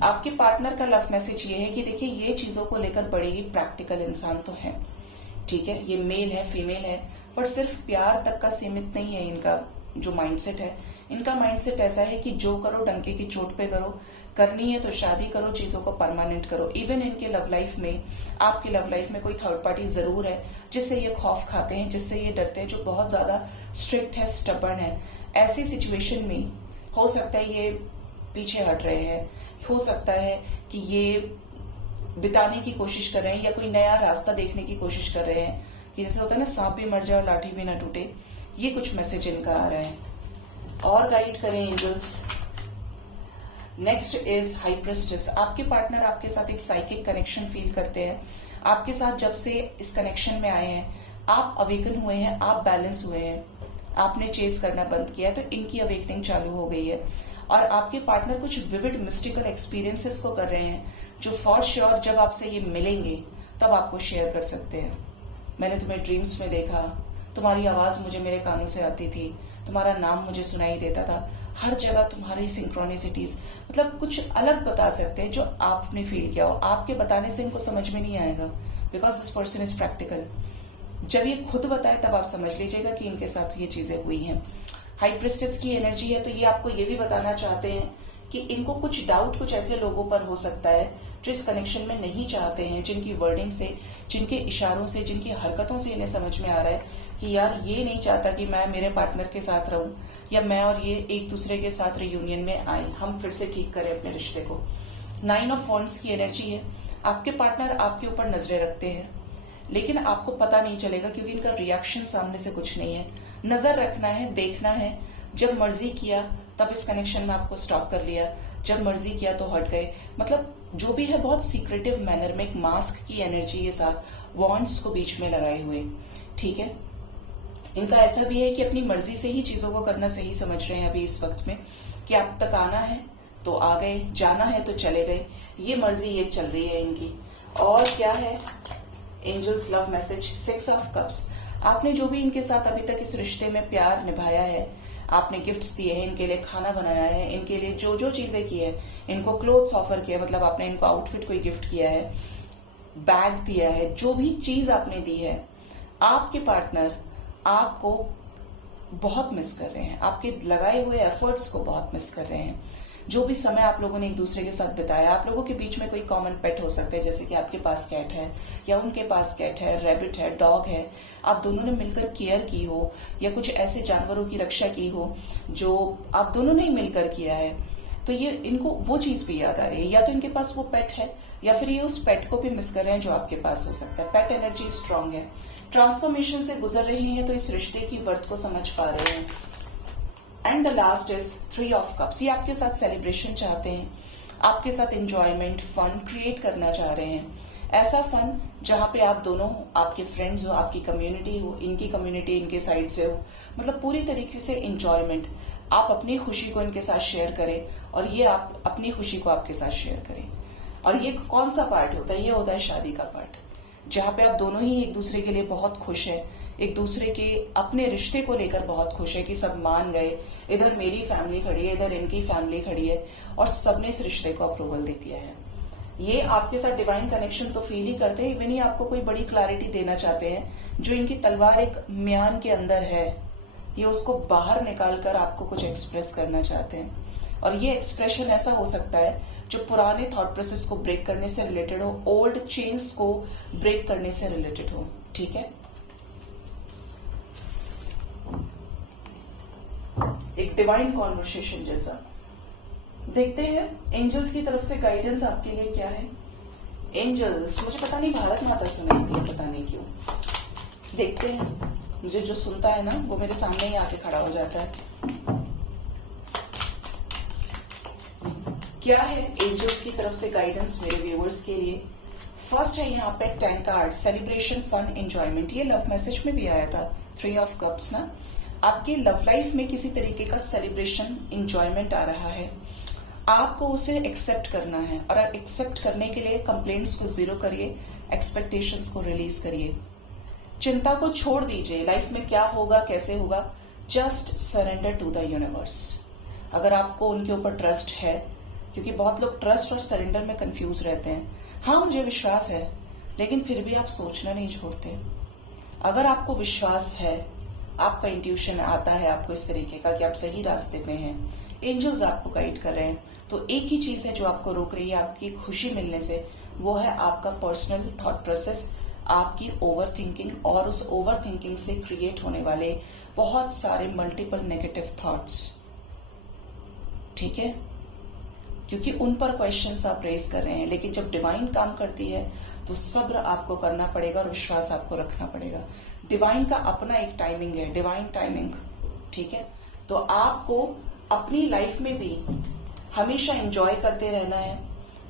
आपके पार्टनर का लव मैसेज ये है कि देखिए ये चीजों को लेकर बड़े ही प्रैक्टिकल इंसान तो है, ठीक है। ये मेल है, फीमेल है, पर सिर्फ प्यार तक का सीमित नहीं है इनका जो माइंडसेट है। इनका माइंडसेट ऐसा है कि जो करो डंके की चोट पे करो, करनी है तो शादी करो, चीजों को परमानेंट करो। इवन इनके लव लाइफ में, आपके लव लाइफ में कोई थर्ड पार्टी जरूर है जिससे ये खौफ खाते हैं, जिससे ये डरते हैं, जो बहुत ज्यादा स्ट्रिक्ट है, स्टबर्न है। ऐसी सिचुएशन में हो सकता है ये पीछे हट रहे हैं, हो सकता है कि ये बिताने की कोशिश कर रहे हैं या कोई नया रास्ता देखने की कोशिश कर रहे हैं, कि जैसे होता है ना सांप भी मर जाए और लाठी भी ना टूटे, ये कुछ मैसेज इनका आ रहा है। और गाइड करें angels. Next is high priestess. आपके पार्टनर आपके साथ एक साइकिक कनेक्शन फील करते हैं। आपके साथ जब से इस कनेक्शन में आए हैं, आप अवेकन हुए हैं, आप बैलेंस हुए हैं, आपने चेस करना बंद किया है, तो इनकी अवेकनिंग चालू हो गई है। और आपके पार्टनर कुछ विविड मिस्टिकल एक्सपीरियंसेस को कर रहे हैं, जो फॉर श्योर जब आपसे ये मिलेंगे तब आपको शेयर कर सकते हैं। मैंने तुम्हें ड्रीम्स में देखा, तुम्हारी आवाज मुझे मेरे कानों से आती थी, तुम्हारा नाम मुझे सुनाई देता था, हर जगह तुम्हारी सिंक्रोनिसिटीज, मतलब कुछ अलग बता सकते हैं जो आपने फील किया हो। आपके बताने से इनको समझ में नहीं आएगा, because this person is practical. जब ये खुद बताए तब आप समझ लीजिएगा कि इनके साथ ये चीजें हुई हैं। हाई प्रिस्टेस की एनर्जी है, तो ये आपको ये भी बताना चाहते हैं कि इनको कुछ डाउट कुछ ऐसे लोगों पर हो सकता है जो इस कनेक्शन में नहीं चाहते हैं, जिनकी वर्डिंग से, जिनके इशारों से, जिनकी हरकतों से इन्हें समझ में आ रहा है कि यार ये नहीं चाहता कि मैं मेरे पार्टनर के साथ रहूं, या मैं और ये एक दूसरे के साथ रियूनियन में आए, हम फिर से ठीक करें अपने रिश्ते को। 9 ऑफ वॉन्ड्स की एनर्जी है। आपके पार्टनर आपके ऊपर नजरें रखते हैं, लेकिन आपको पता नहीं चलेगा क्योंकि इनका रिएक्शन सामने से कुछ नहीं है। नजर रखना है, देखना है, जब मर्जी किया तब इस कनेक्शन में आपको स्टॉप कर लिया, जब मर्जी किया तो हट गए। मतलब जो भी है बहुत सीक्रेटिव मैनर में एक मास्क की एनर्जी के साथ वॉन्ड्स को बीच में लगाए हुए, ठीक है। इनका ऐसा भी है कि अपनी मर्जी से ही चीजों को करना सही समझ रहे हैं अभी इस वक्त में, कि आप तक आना है तो आ गए, जाना है तो चले गए, ये मर्जी ये चल रही है इनकी। और क्या है angels love message, 6 of cups. आपने जो भी इनके साथ अभी तक इस रिश्ते में प्यार निभाया है, आपने गिफ्ट्स दिए हैं, इनके लिए खाना बनाया है, इनके लिए जो जो चीजें की है, इनको क्लोथ्स ऑफर किया, मतलब आपने इनको आउटफिट कोई गिफ्ट किया है, बैग दिया है, जो भी चीज आपने दी है, आपके पार्टनर आपको बहुत मिस कर रहे हैं, आपके लगाए हुए एफर्ट्स को बहुत मिस कर रहे हैं। जो भी समय आप लोगों ने एक दूसरे के साथ बिताया, आप लोगों के बीच में कोई कॉमन पेट हो सकता है, जैसे कि आपके पास कैट है या उनके पास कैट है, रैबिट है, डॉग है, आप दोनों ने मिलकर केयर की हो, या कुछ ऐसे जानवरों की रक्षा की हो जो आप दोनों ने ही मिलकर किया है, तो ये इनको वो चीज भी याद आ रही है। या तो इनके पास वो पेट है, या फिर ये उस पेट को भी मिस कर रहे हैं जो आपके पास हो सकता है। पेट एनर्जी स्ट्रांग है, ट्रांसफॉर्मेशन से गुजर रही हैं, तो इस रिश्ते की वर्थ को समझ पा रहे हैं। And the last is 3 of cups. ये आपके साथ सेलिब्रेशन चाहते हैं, आपके साथ एंजॉयमेंट, फन क्रिएट करना चाह रहे हैं। ऐसा फन जहां पे आप दोनों, आपके फ्रेंड्स हो, आपकी कम्युनिटी हो, इनकी कम्युनिटी इनके साइड से हो, मतलब पूरी तरीके से एंजॉयमेंट। आप अपनी खुशी को इनके साथ शेयर करें और ये आप अपनी खुशी को आपके साथ शेयर करें। और ये कौन सा पार्ट होता है? ये होता है शादी का पार्ट, जहां पे आप दोनों ही एक दूसरे के लिए बहुत खुश हैं, एक दूसरे के अपने रिश्ते को लेकर बहुत खुश है कि सब मान गए, इधर मेरी फैमिली खड़ी है, इधर इनकी फैमिली खड़ी है, और सबने इस रिश्ते को अप्रूवल दे दिया है। ये आपके साथ डिवाइन कनेक्शन तो फील ही करते हैं, इवन ही आपको कोई बड़ी क्लैरिटी देना चाहते हैं। जो इनकी तलवार एक म्यान के अंदर है, ये उसको बाहर निकालकर आपको कुछ एक्सप्रेस करना चाहते हैं। और ये एक्सप्रेशन ऐसा हो सकता है जो पुराने थॉट प्रोसेस को ब्रेक करने से रिलेटेड हो, ओल्ड चेन्स को ब्रेक करने से रिलेटेड हो, ठीक है। एक डिवाइन कॉन्वर्सेशन जैसा। देखते हैं एंजल्स की तरफ से गाइडेंस आपके लिए क्या है। एंजल्स, मुझे पता नहीं भारत माता सुनाई दी है, पता नहीं क्यों। देखते हैं, मुझे जो सुनता है ना वो मेरे सामने ही आके खड़ा हो जाता है। क्या है एंजल्स की तरफ से गाइडेंस मेरे व्यूअर्स के लिए। फर्स्ट है यहाँ पे 10 कार्ड, सेलिब्रेशन, फन, एंजॉयमेंट। ये लव मैसेज में भी आया था, 3 ऑफ कप्स ना। आपकी लव लाइफ में किसी तरीके का सेलिब्रेशन, एंजॉयमेंट आ रहा है, आपको उसे एक्सेप्ट करना है। और एक्सेप्ट करने के लिए कंप्लेंट्स को जीरो करिए, एक्सपेक्टेशंस को रिलीज करिए, चिंता को छोड़ दीजिए। लाइफ में क्या होगा, कैसे होगा, just surrender to the universe. अगर आपको उनके ऊपर ट्रस्ट है, क्योंकि बहुत लोग ट्रस्ट और सरेंडर में कंफ्यूज रहते हैं। हाँ, मुझे विश्वास है, लेकिन फिर भी आप सोचना नहीं छोड़ते। अगर आपको विश्वास है, आपका इंट्यूशन आता है आपको इस तरीके का कि आप सही रास्ते पे हैं, एंजल्स आपको गाइड कर रहे हैं, तो एक ही चीज है जो आपको रोक रही है आपकी खुशी मिलने से, वो है आपका पर्सनल थॉट प्रोसेस, आपकी ओवर थिंकिंग, और उस ओवर थिंकिंग से क्रिएट होने वाले बहुत सारे मल्टीपल नेगेटिव थॉट्स, ठीक है। क्योंकि उन पर क्वेश्चंस आप रेज कर रहे हैं। लेकिन जब डिवाइन काम करती है तो सब्र आपको करना पड़ेगा और विश्वास आपको रखना पड़ेगा। डिवाइन का अपना एक टाइमिंग है, डिवाइन टाइमिंग, ठीक है। तो आपको अपनी लाइफ में भी हमेशा एंजॉय करते रहना है।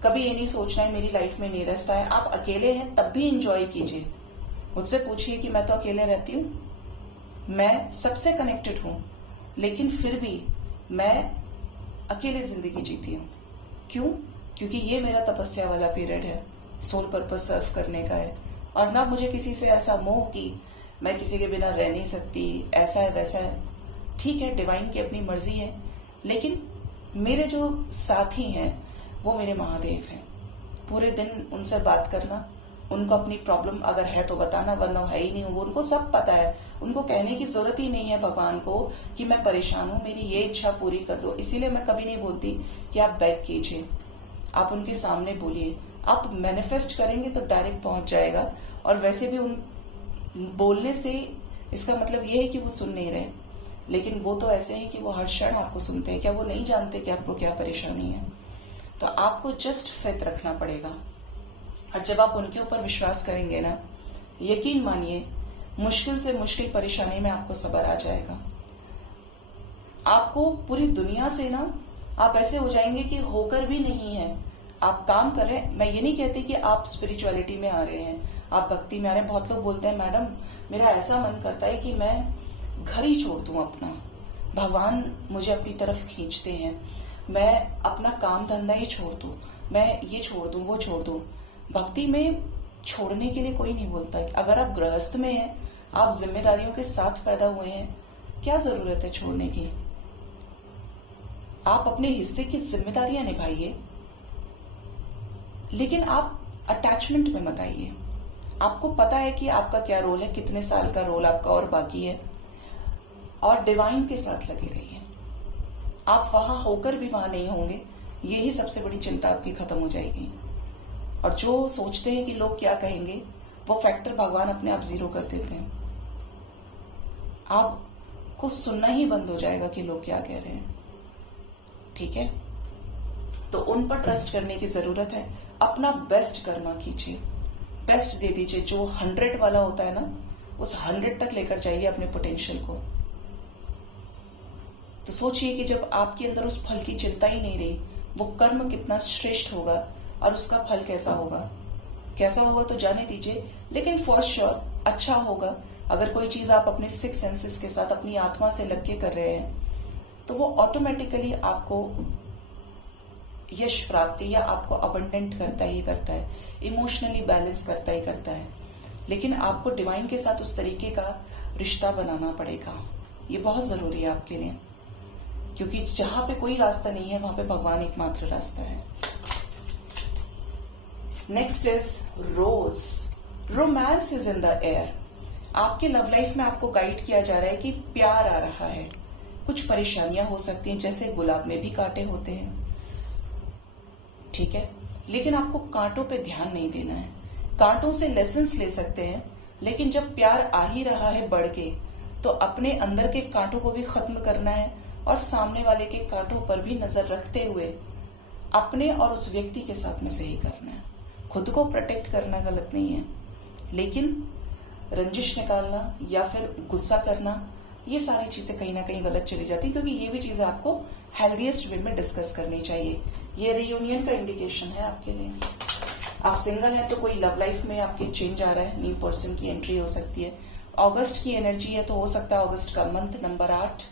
कभी ये नहीं सोचना है मेरी लाइफ में नीरसता है। आप अकेले हैं तब भी एंजॉय कीजिए। मुझसे पूछिए कि मैं तो अकेले रहती हूँ, मैं सबसे कनेक्टेड हूं, लेकिन फिर भी मैं अकेले जिंदगी जीती हूँ। क्यों? क्योंकि ये मेरा तपस्या वाला पीरियड है, सोल पर्पस सर्व करने का है। और ना मुझे किसी से ऐसा मोह कि मैं किसी के बिना रह नहीं सकती, ऐसा है वैसा है। ठीक है, डिवाइन की अपनी मर्जी है, लेकिन मेरे जो साथी हैं वो मेरे महादेव हैं। पूरे दिन उनसे बात करना, उनको अपनी प्रॉब्लम अगर है तो बताना, वरना है ही नहीं, वो उनको सब पता है। उनको कहने की जरूरत ही नहीं है भगवान को कि मैं परेशान हूं, मेरी ये इच्छा पूरी कर दो। इसीलिए मैं कभी नहीं बोलती कि आप बैक कीजिए, आप उनके सामने बोलिए। आप मैनिफेस्ट करेंगे तो डायरेक्ट पहुंच जाएगा। और वैसे भी उन बोलने से इसका मतलब ये है कि वो सुन नहीं रहे, लेकिन वो तो ऐसे हैं कि वो हर क्षण आपको सुनते हैं। क्या वो नहीं जानते कि आपको क्या परेशानी है? तो आपको जस्ट फेथ रखना पड़ेगा। और जब आप उनके ऊपर विश्वास करेंगे ना, यकीन मानिए मुश्किल से मुश्किल परेशानी में आपको सब्र आ जाएगा। आपको पूरी दुनिया से ना आप ऐसे हो जाएंगे कि होकर भी नहीं है। आप काम कर रहे हैं, मैं ये नहीं कहती कि आप स्पिरिचुअलिटी में आ रहे हैं, आप भक्ति में आ रहे हैं। बहुत लोग बोलते हैं मैडम मेरा ऐसा मन करता है कि मैं घर ही छोड़ दूं अपना, भगवान मुझे अपनी तरफ खींचते हैं, मैं अपना काम धंधा ही छोड़ दूं, मैं ये छोड़ दूं वो छोड़ दूं। भक्ति में छोड़ने के लिए कोई नहीं बोलता है। अगर आप गृहस्थ में हैं, आप जिम्मेदारियों के साथ पैदा हुए हैं, क्या जरूरत है छोड़ने की। आप अपने हिस्से की जिम्मेदारियां निभाइए, लेकिन आप अटैचमेंट में मत आइए। आपको पता है कि आपका क्या रोल है, कितने साल का रोल आपका और बाकी है, और डिवाइन के साथ लगे रहिए। आप वहां होकर भी वहां नहीं होंगे, यही सबसे बड़ी चिंता आपकी खत्म हो जाएगी। और जो सोचते हैं कि लोग क्या कहेंगे, वो फैक्टर भगवान अपने आप जीरो कर देते हैं। आपको सुनना ही बंद हो जाएगा कि लोग क्या कह रहे हैं। ठीक है, तो उन पर ट्रस्ट करने की जरूरत है। अपना बेस्ट कर्मा कीजिए, बेस्ट दे दीजिए। जो 100 वाला होता है ना, उस 100 तक लेकर जाइए अपने पोटेंशियल को। तो सोचिए कि जब आपके अंदर उस फल की चिंता ही नहीं रही, वो कर्म कितना श्रेष्ठ होगा और उसका फल कैसा होगा। कैसा होगा तो जाने दीजिए, लेकिन फॉर श्योर अच्छा होगा। अगर कोई चीज आप अपने 6 सेंसेस के साथ अपनी आत्मा से लग के कर रहे हैं, तो वो ऑटोमेटिकली आपको यश प्राप्ति या आपको अबंडेंट करता ही करता है, इमोशनली बैलेंस करता ही करता है। लेकिन आपको डिवाइन के साथ उस तरीके का रिश्ता बनाना पड़ेगा। ये बहुत जरूरी है आपके लिए, क्योंकि जहां पे कोई रास्ता नहीं है, वहां पे भगवान एकमात्र रास्ता है। Next is rose. Romance is in the air. आपके लव लाइफ में आपको गाइड किया जा रहा है कि प्यार आ रहा है। कुछ परेशानियां हो सकती हैं, जैसे गुलाब में भी कांटे होते हैं, ठीक है, लेकिन आपको कांटों पे ध्यान नहीं देना है। कांटों से लेसन्स ले सकते हैं, लेकिन जब प्यार आ ही रहा है बढ़ के, तो अपने अंदर के कांटों को भी खत्म करना है और सामने वाले के कांटों पर भी नजर रखते हुए अपने और उस व्यक्ति के साथ में सही करना है। खुद को प्रोटेक्ट करना गलत नहीं है, लेकिन रंजिश निकालना या फिर गुस्सा करना, ये सारी चीजें कहीं ना कहीं गलत चली जाती है, क्योंकि ये भी चीजें आपको हेल्दीएस्ट वे में डिस्कस करनी चाहिए। ये रियूनियन का इंडिकेशन है आपके लिए। आप सिंगल हैं तो कोई लव लाइफ में आपके चेंज आ रहा है, न्यू पर्सन की एंट्री हो सकती है। अगस्त की एनर्जी है, तो हो सकता है अगस्त का मंथ नंबर 8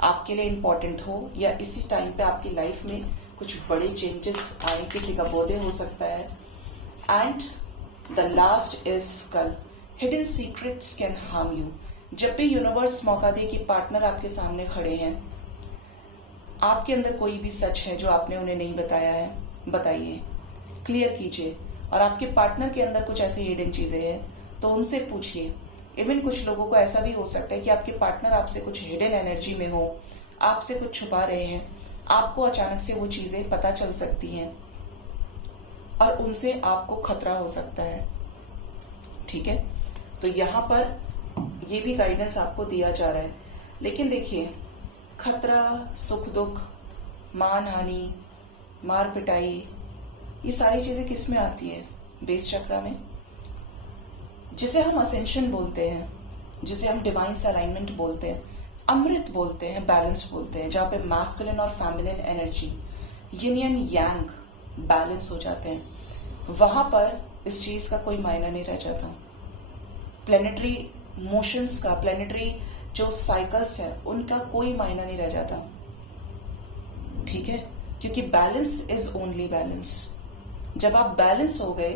आपके लिए इंपॉर्टेंट हो, या इसी टाइम पे आपकी लाइफ में कुछ बड़े चेंजेस आए, किसी का बर्थडे हो सकता है। एंड द लास्ट इज कल। Hidden secrets can harm you. जब भी यूनिवर्स मौका दे कि पार्टनर आपके सामने खड़े हैं, आपके अंदर कोई भी सच है जो आपने उन्हें नहीं बताया है, बताइए, क्लियर कीजिए। और आपके पार्टनर के अंदर कुछ ऐसी हिडन चीजें हैं तो उनसे पूछिए। इवन कुछ लोगों को ऐसा भी हो सकता है कि आपके पार्टनर आपसे कुछ हिडन एनर्जी में हो, आपसे कुछ छुपा रहे हैं, आपको अचानक से वो चीजें पता चल सकती हैं और उनसे आपको खतरा हो सकता है। ठीक है, तो यहां पर ये भी गाइडेंस आपको दिया जा रहा है। लेकिन देखिए, खतरा, सुख दुख, मान हानि, मार पिटाई, ये सारी चीजें किस में आती है? बेस चक्रा में, जिसे हम असेंशन बोलते हैं, जिसे हम डिवाइन अलाइनमेंट बोलते हैं, अमृत बोलते हैं, बैलेंस बोलते हैं, जहां पे मैस्कुलिन और feminine energy, yin and yang balance हो जाते हैं। वहां पर इस चीज का कोई मायना नहीं रह जाता। प्लेनेटरी मोशंस का, प्लेनेटरी जो साइकिल्स है, उनका कोई मायना नहीं रह जाता। ठीक है, क्योंकि बैलेंस इज ओनली बैलेंस। जब आप बैलेंस हो गए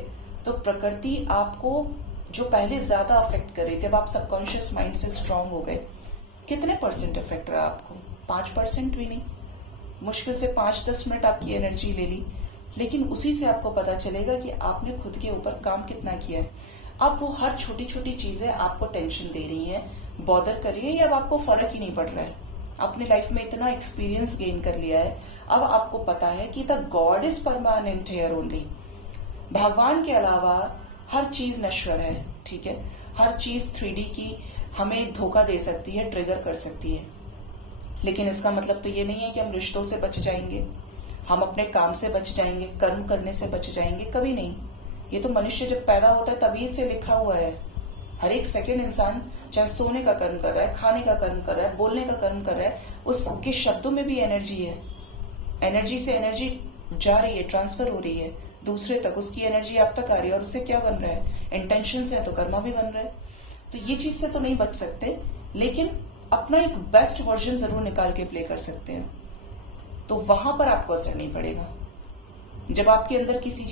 तो प्रकृति आपको जो पहले ज्यादा अफेक्ट कर रही थी, अब आप सबकॉन्शियस माइंड से स्ट्रांग हो गए। कितने परसेंट इफेक्ट रहा आपको? 5% भी नहीं, मुश्किल से 5-10 मिनट आपकी एनर्जी ले ली, लेकिन उसी से आपको पता चलेगा कि आपने खुद के ऊपर काम कितना किया है। अब वो हर छोटी छोटी चीजें आपको टेंशन दे रही है, बॉदर कर रही है, या अब आपको फर्क ही नहीं पड़ रहा है। अपने लाइफ में इतना एक्सपीरियंस गेन कर लिया है, अब आपको पता है कि the God is permanent here only. भगवान के अलावा हर चीज नश्वर है। ठीक है, हर चीज 3D की हमें धोखा दे सकती है, ट्रिगर कर सकती है, लेकिन इसका मतलब तो ये नहीं है कि हम रिश्तों से बच जाएंगे, हम अपने काम से बच जाएंगे, कर्म करने से बच जाएंगे, कभी नहीं। ये तो मनुष्य जब पैदा होता है तभी से लिखा हुआ है हर एक सेकंड इंसान चाहे सोने का कर्म कर रहा है, खाने का कर्म कर रहा है, बोलने का कर्म कर रहा है, उसके शब्दों में भी एनर्जी है। एनर्जी से एनर्जी जा रही है, ट्रांसफर हो रही है दूसरे तक, उसकी एनर्जी आप तक आ रही है, और उससे क्या बन रहा है, इंटेंशन है तो कर्मा भी बन रहा है। तो ये चीज से तो नहीं बच सकते, लेकिन अपना एक बेस्ट वर्जन जरूर निकाल के प्ले कर सकते हैं। तो वहां पर आपको असर नहीं पड़ेगा जब आपके अंदर किसी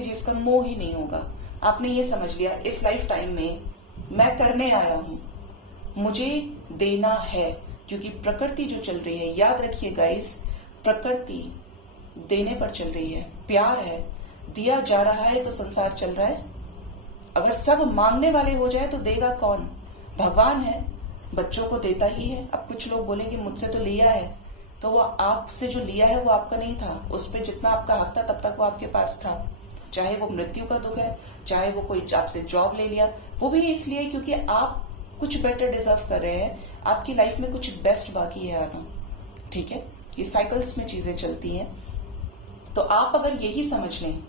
चीज का मोह ही नहीं होगा। आपने ये समझ लिया इस लाइफ टाइम में मैं करने आया हूं, मुझे देना है, क्योंकि प्रकृति जो चल रही है, याद रखिए गाइस, प्रकृति देने पर चल रही है, प्यार है, दिया जा रहा है तो संसार चल रहा है। अगर सब मांगने वाले हो जाए तो देगा कौन? भगवान है, बच्चों को देता ही है। अब कुछ लोग बोलेंगे मुझसे तो लिया है, तो वो आपसे जो लिया है वो आपका नहीं था, उस पर जितना आपका हक था तब तक वो आपके पास था। चाहे वो मृत्यु का दुख है, चाहे वो कोई आपसे जॉब ले लिया, वो भी इसलिए क्योंकि आप कुछ बेटर डिजर्व कर रहे हैं, आपकी लाइफ में कुछ बेस्ट बाकी है आना। ठीक है, ये साइकिल्स में चीजें चलती हैं। तो आप अगर यही समझ लें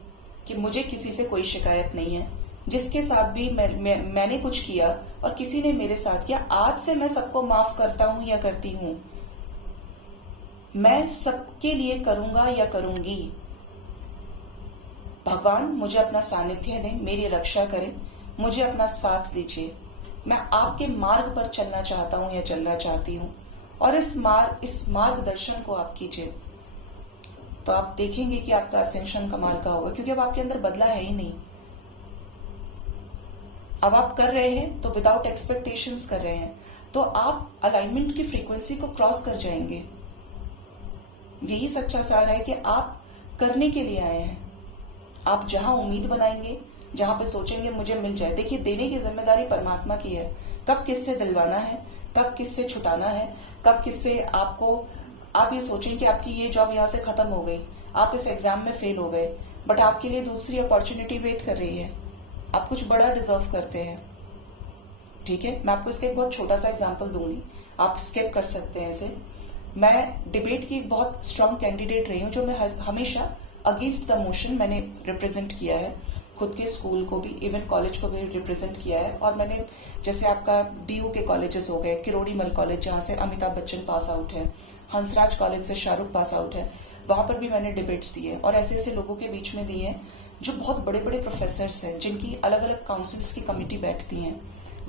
कि मुझे किसी से कोई शिकायत नहीं है, जिसके साथ भी मैंने कुछ किया और किसी ने मेरे साथ किया, आज से मैं सबको माफ करता हूं या करती हूं, मैं सबके लिए करूंगा या करूंगी। भगवान मुझे अपना सानिध्य दें, मेरी रक्षा करें, मुझे अपना साथ दीजिए, मैं आपके मार्ग पर चलना चाहता हूं या चलना चाहती हूं, और इस मार्गदर्शन को आप कीजिए। तो आप देखेंगे कि आपका असेंशन कमाल का होगा, क्योंकि अब आपके अंदर बदला है ही नहीं। अब आप कर रहे हैं तो विदाउट एक्सपेक्टेशंस कर रहे हैं, तो आप अलाइनमेंट की फ्रीक्वेंसी को क्रॉस कर जाएंगे। यही सच्चा सार है कि आप करने के लिए आए हैं। आप जहां उम्मीद बनाएंगे, जहां पे सोचेंगे मुझे मिल जाए, देखिए देने की जिम्मेदारी परमात्मा की है। कब किससे दिलवाना है, कब किससे छुटाना है, कब किससे आप ये सोचें कि आपकी ये जॉब यहां से खत्म हो गई, आप इस एग्जाम में फेल हो गए, बट आपके लिए दूसरी अपॉर्चुनिटी वेट कर रही है, आप कुछ बड़ा डिजर्व करते हैं। ठीक है, मैं आपको इसका एक बहुत छोटा सा एग्जाम्पल दूंगी, आप स्किप कर सकते हैं इसे। मैं डिबेट की एक बहुत स्ट्रांग कैंडिडेट रही हूं, जो मैं हमेशा अगेंस्ट द मोशन मैंने रिप्रेजेंट किया है, खुद के स्कूल को भी, इवन कॉलेज को भी रिप्रेजेंट किया है। और मैंने जैसे आपका डीयू के कॉलेजेस हो गए, किरोड़ीमल कॉलेज जहां से अमिताभ बच्चन पास आउट है, हंसराज कॉलेज से शाहरुख पास आउट है, वहां पर भी मैंने डिबेट्स दिए, और ऐसे ऐसे लोगों के बीच में दिए हैं जो बहुत बड़े बड़े प्रोफेसर्स हैं, जिनकी अलग अलग काउंसिल्स की कमिटी बैठती हैं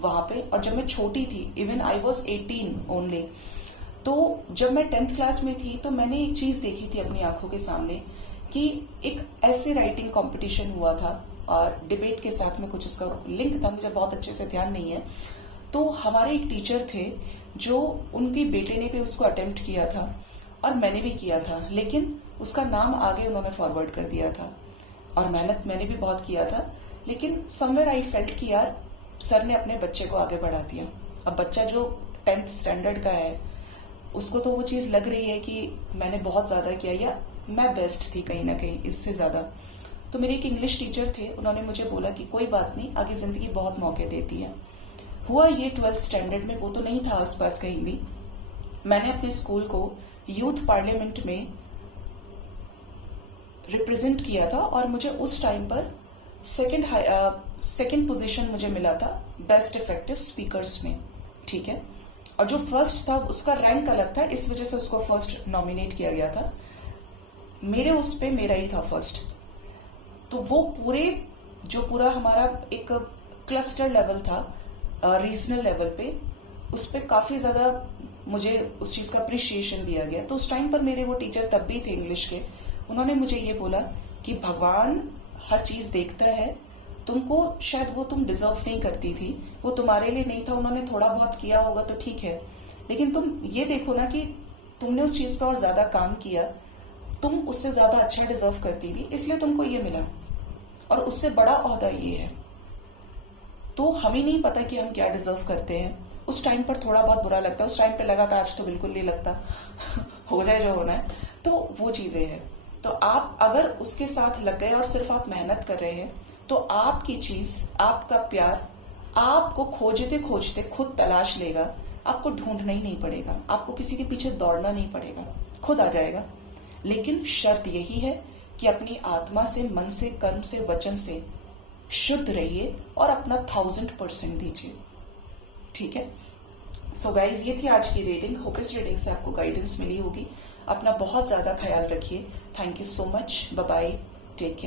वहां पे। और जब मैं छोटी थी, इवन आई वॉज 18 ओनली, तो जब मैं 10th क्लास में थी तो मैंने एक चीज देखी थी अपनी आंखों के सामने कि एक ऐसे राइटिंग कंपटीशन हुआ था और डिबेट के साथ में कुछ उसका लिंक था, मुझे बहुत अच्छे से ध्यान नहीं है। तो हमारे एक टीचर थे जो उनके बेटे ने भी उसको अटेम्प्ट किया था और मैंने भी किया था, लेकिन उसका नाम आगे उन्होंने फॉरवर्ड कर दिया था, और मेहनत मैंने भी बहुत किया था, लेकिन समवेयर आई फेल्ट कि यार सर ने अपने बच्चे को आगे बढ़ा दिया। अब बच्चा जो 10th स्टैंडर्ड का है, उसको तो वो चीज लग रही है कि मैंने बहुत ज्यादा किया या मैं बेस्ट थी कहीं ना कहीं इससे ज्यादा। तो मेरे एक इंग्लिश टीचर थे, उन्होंने मुझे बोला कि कोई बात नहीं, आगे जिंदगी बहुत मौके देती है। हुआ ये 12th स्टैंडर्ड में, वो तो नहीं था आसपास कहीं भी, मैंने अपने स्कूल को यूथ पार्लियामेंट में रिप्रेजेंट किया था, और मुझे उस टाइम पर सेकंड पोजीशन मुझे मिला था बेस्ट इफेक्टिव स्पीकर्स में। ठीक है, और जो फर्स्ट था उसका रैंक अलग था, इस वजह से उसको फर्स्ट नॉमिनेट किया गया था। मेरे उस पे मेरा ही था फर्स्ट। तो वो पूरा हमारा एक क्लस्टर लेवल था, रीजनल लेवल पे, उस पे काफी ज्यादा मुझे उस चीज का अप्रिशिएशन दिया गया। तो उस टाइम पर मेरे वो टीचर तब भी थे इंग्लिश के, उन्होंने मुझे ये बोला कि भगवान हर चीज देखता है, तुमको शायद वो तुम डिजर्व नहीं करती थी, वो तुम्हारे लिए नहीं था, उन्होंने थोड़ा बहुत किया होगा तो ठीक है, लेकिन तुम ये देखो ना कि तुमने उस चीज पर और ज्यादा काम किया, तुम उससे ज्यादा अच्छा डिजर्व करती थी, इसलिए तुमको ये मिला, और उससे बड़ा ओहदा ये है। तो हमें नहीं पता कि हम क्या डिजर्व करते हैं। उस टाइम पर थोड़ा बहुत बुरा लगता है, उस टाइम पे लगा था, आज तो बिल्कुल नहीं लगता हो जाए जो होना है। तो वो चीजें हैं। तो आप अगर उसके साथ लग गए और सिर्फ आप मेहनत कर रहे हैं, तो आपकी चीज, आपका प्यार आपको खोजते खोजते खुद तलाश लेगा, आपको ढूंढना ही नहीं पड़ेगा, आपको किसी के पीछे दौड़ना नहीं पड़ेगा, खुद आ जाएगा। लेकिन शर्त यही है कि अपनी आत्मा से, मन से, कर्म से, वचन से शुद्ध रहिए और अपना 1000% दीजिए। ठीक है। सो गाइज, ये थी आज की रीडिंग। होप इस रीडिंग से आपको गाइडेंस मिली होगी। अपना बहुत ज्यादा ख्याल रखिए। Thank you so much. Bye bye. Take care.